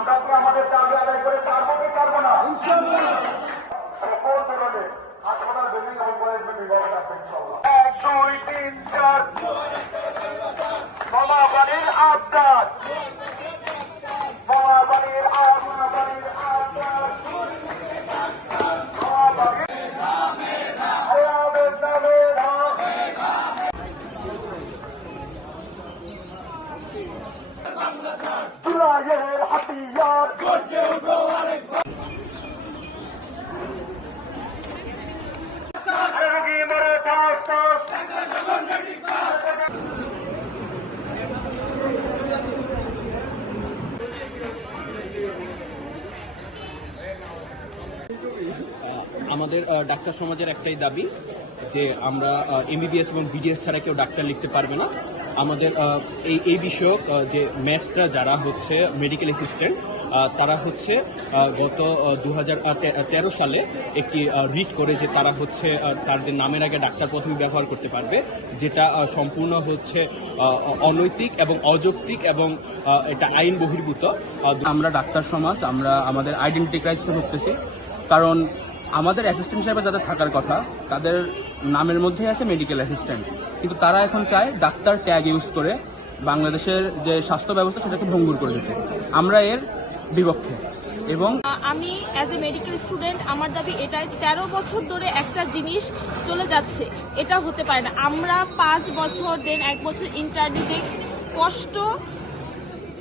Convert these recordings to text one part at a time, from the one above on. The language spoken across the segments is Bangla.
আমরা কি আমাদের দাবি আদায় করে পারব কি পারব না? সকল ধরনের হাসপাতাল বিল্ডিং এবং ম্যানেজমেন্ট ব্যবস্থা আছে ইনশাআল্লাহ। এক দুই তিন চার। বাবা বাড়ির আবদার। আমাদের ডাক্তার সমাজের একটাই দাবি যে আমরা এমবিবিএস এবং বিডিএস ছাড়া কেউ ডাক্তার লিখতে পারবে না। আমাদের এই এই বিষয়ক যে ম্যাথসরা যারা হচ্ছে মেডিকেল অ্যাসিস্ট্যান্ট তারা হচ্ছে গত দু হাজার তেরো সালে একটি রিট করে যে তারা হচ্ছে তাদের নামের আগে ডাক্তার প্রথমে ব্যবহার করতে পারবে, যেটা সম্পূর্ণ হচ্ছে অনৈতিক এবং অযৌক্তিক এবং এটা আইন বহির্ভূত। আমরা ডাক্তার সমাজ, আমরা আমাদের আইডেন্টিটি ক্রাইসিসে ভুগতেছি। কারণ আমাদের অ্যাসিস্ট্যান্ট হিসেবে যাদের থাকার কথা, তাদের নামের মধ্যেই আছে মেডিকেল অ্যাসিস্ট্যান্ট কিন্তু তারা এখন চায় ডাক্তার ট্যাগ ইউজ করে বাংলাদেশের যে স্বাস্থ্য ব্যবস্থা, সেটাকে ভঙ্গুর করে দিতে। আমরা এর বিপক্ষে। এবং আমি অ্যাজ এ মেডিকেল স্টুডেন্ট আমার দাবি এটাই, তেরো বছর ধরে একটা জিনিস চলে যাচ্ছে। এটা হতে পারে না। আমরা পাঁচ বছর, দেন এক বছর ইন্টারনেটে কষ্ট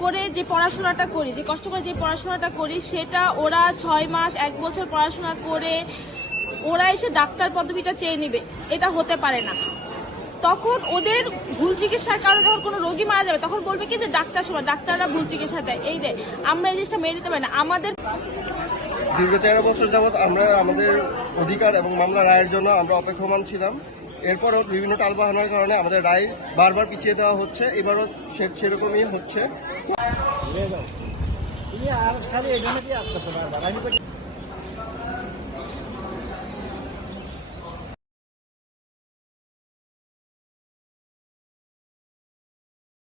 করে যে পড়াশোনাটা করি, যে কষ্ট করে যে পড়াশোনাটা করি, সেটা ওরা ছয় মাস, এক বছর পড়াশোনা করে ওরা এসে ডাক্তার পদবিটা চেয়ে নেবে, এটা হতে পারে না। তখন ওদের ভুল চিকিৎসার কারণে যখন কোনো রোগী মারা যাবে, তখন বলবে কি যে ডাক্তার সময় ডাক্তাররা ভুল চিকিৎসা দেয়। এই দেয় আমরা এই জিনিসটা মেনে নিতে পারি না। আমাদের দীর্ঘ তেরো বছর যাবৎ আমরা, আমাদের অধিকার এবং মামলা রায়ের জন্য আমরা অপেক্ষমান ছিলাম। এরপরও বিভিন্ন টালবাহানার কারণে আমাদের রায় বারবার পিছিয়ে দেওয়া হচ্ছে এবারও সেরকমই হচ্ছে।